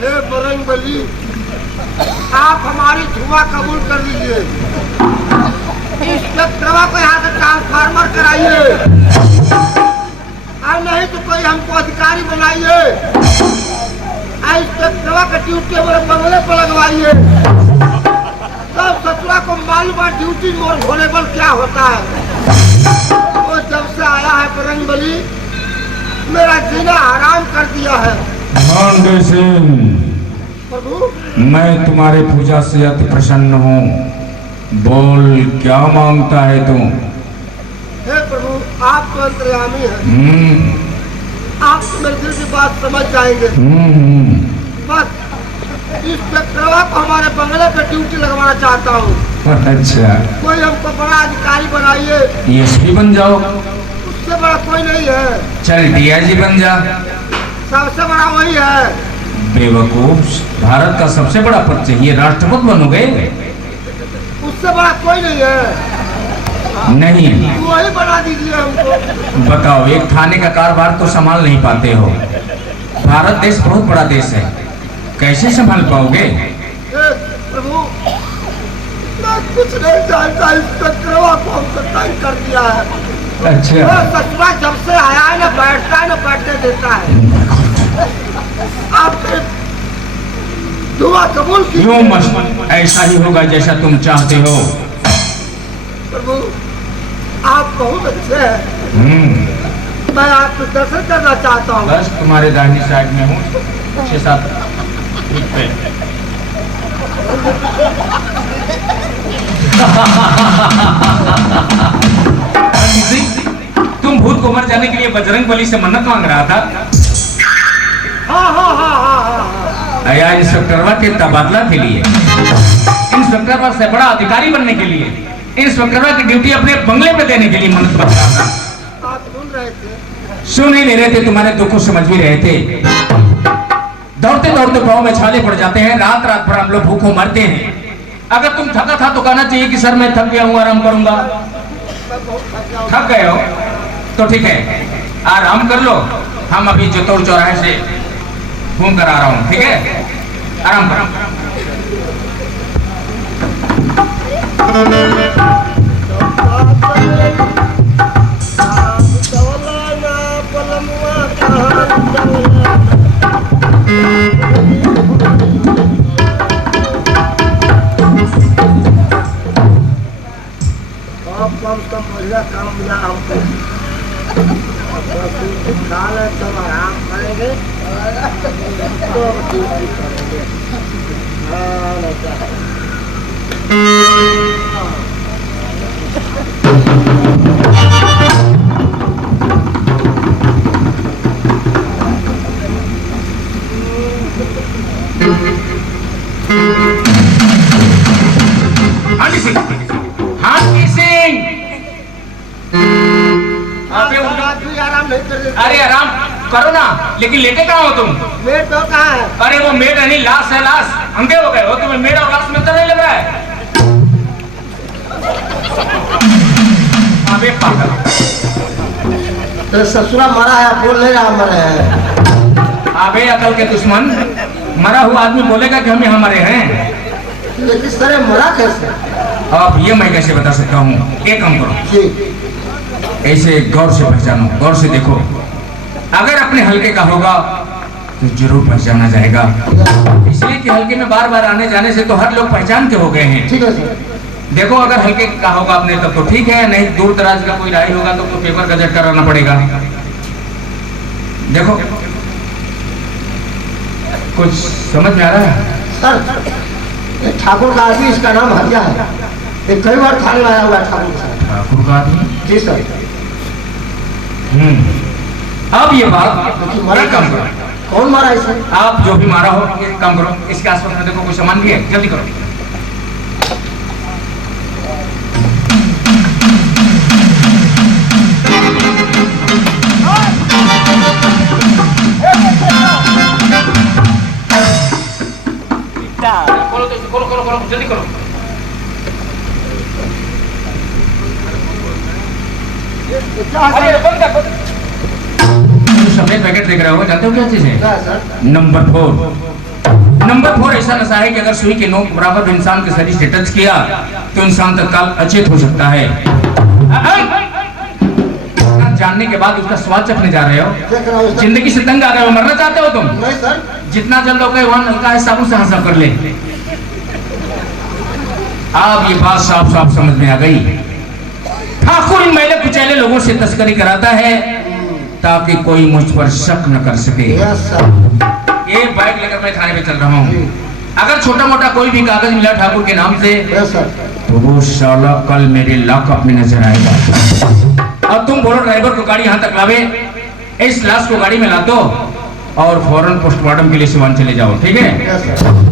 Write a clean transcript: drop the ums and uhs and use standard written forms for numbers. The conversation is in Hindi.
हे बजरंगबली, आप हमारी दुआ कबूल कर लीजिए। इस चक्रवा को यहाँ से ट्रांसफार्मर कराइए, और नहीं तो कोई हमको अधिकारी बनाइए। इस चक्रवा का ड्यूटी हमारे बंगले पर लगवाइए। सब ससुरा को मालूम है ड्यूटी मोर होनेबल क्या होता है। वो जब से आया है बजरंगबली, मेरा जीना हराम कर दिया है। भांडे सिंह, प्रभु, मैं तुम्हारे पूजा से अति प्रसन्न हूँ। बोल, क्या मांगता है तू? हे प्रभु, आप तो अंतर्यामी हैं। आप तो मेरे दिल की बात समझ जाएंगे। बस इस चक्रवा को हमारे बंगले पे ड्यूटी लगवाना चाहता हूँ। अच्छा, कोई हमको बड़ा अधिकारी बनाइए। एसपी बन जाओ। उससे बड़ा कोई नहीं है। चल डीआईजी बन जा। सबसे बड़ा वही है। बेवकूफ, भारत का सबसे बड़ा पद चाहिए, राष्ट्रपति बनोगे? उससे बड़ा कोई नहीं है। नहीं, वही बना दीजिए हमको। बताओ, एक थाने का कारोबार तो संभाल नहीं पाते हो। भारत देश बहुत बड़ा देश है, कैसे संभाल पाओगे? प्रभु, मैं कुछ नहीं जानता। इस चक्रवा को हमको तंग कर दिया है। अच्छा, सचुआ जब से आया है ना बैठता है ना बैठने देता है। आपने दुआ कबूल की। यूं मत, ऐसा ही होगा जैसा तुम चाहते हो। प्रभु, आप बहुत अच्छे हैं। मैं आपके दर्शन करना चाहता हूँ। बस तुम्हारे दाहिनी साइड में हूँ, 6-7 फीट पे। तुम भूत को मर जाने के लिए बजरंगबली से मन्नत मांग रहा था। आया इंस्पेक्टरवा के तबादला के लिए, इंस्पेक्टरवा से बड़ा अधिकारी बनने के लिए, इंस्पेक्टरवा की ड्यूटी अपने बंगले पे देने के लिए मन्नत मांग रहा था। आप सुन रहे थे? सुन ही नहीं रहे थे, तुम्हारे दुख को समझ भी रहे थे। दौड़ते दौड़ते पाँव में छाले पड़ जाते हैं, रात रात भर हम लोग भूखों मरते हैं। अगर तुम थका था तो कहना चाहिए कि सर मैं थक गया हूँ, आराम करूंगा। थक गए हो तो ठीक है, आराम कर लो। हम अभी जतौर चौराहे से घूम कर आ रहा हूँ, ठीक है? आराम करो। कम बढ़िया काम मिला हमको। साल है तब आराम करेंगे तो ड्यूटी करेंगे। हांडी सिंह, हांडी सिंह, आराम नहीं कर देते। अरे आराम करो ना, लेकिन लेटे कहाँ हो तुम? मेड तो कहाँ है? अरे वो मेड नहीं, लाश है, लाश। अंधे हो गए हो? तुम्हें मेड और लाश में तो नहीं लग रहा है? अबे पागल, तो ससुरा मरा है, बोल नहीं रहा मरे है। अबे अकल के दुश्मन, मरा हुआ आदमी बोलेगा कि हम यहाँ मरे हैं? लेकिन सर मरा कैसे? अब ये मैं कैसे बता सकता हूँ? एक काम करो, ऐसे गौर से पहचानो, गौर से देखो। अगर अपने हल्के का होगा तो जरूर पहचाना जाएगा, इसलिए कि हल्के में बार बार आने जाने से तो हर लोग पहचान के हो गए हैं। ठीक है सर। देखो, अगर हल्के का होगा अपने तब तो ठीक है, नहीं दूर दराज का कोई राही होगा तो पेपर गजट कराना पड़ेगा। देखो, कुछ समझ में आ रहा है? सर, ठाकुर का आदमी, इसका नाम हरिया है। ये कई बार थाने आया हुआ है ठाकुर साहब। ठाकुर का आदमी? जी सर। अब ये बात मरा काम करो। कौन मारा इसे? आप जो भी मारा हो, ये काम करो, इसके आसपास में देखो कोई सामान भी है, जल्दी करो। खोलो खोलो खोलो, जल्दी करो। अरे बंद कर, बंद। सफेद पैकेट देख रहे हो, जानते हो क्या चीज है? नंबर 4। नंबर 4 ऐसा नशा है कि अगर सुई के नोक बराबर इंसान के शरीर से टच किया तो इंसान तत्काल अचेत हो सकता है। जानने के बाद उसका स्वाद चखने जा रहे हो, क्या करा सर? जिंदगी से तंग आ गए हो, मरना चाहते हो तुम? नहीं सर। जितना जल्द हो गए वहां हल्का है साबुन से हाथ साफ कर ले। अब ये बात साफ साफ समझ में आ गई। ठाकुर इन मैले कुचैले लोगों से तस्करी कराता है ताकि कोई मुझ पर शक न कर सके। Yes sir. ये बाइक लेकर मैं थाने पे चल रहा हूँ। अगर छोटा मोटा कोई भी कागज मिला ठाकुर के नाम से यस सर। तो वो साला कल मेरे लॉकअप में नजर आएगा। अब तुम बोलो ड्राइवर को गाड़ी यहाँ तक लावे, इस लाश को गाड़ी में ला दो और फौरन पोस्टमार्टम के लिए सिवान चले जाओ, ठीक है? Yes sir.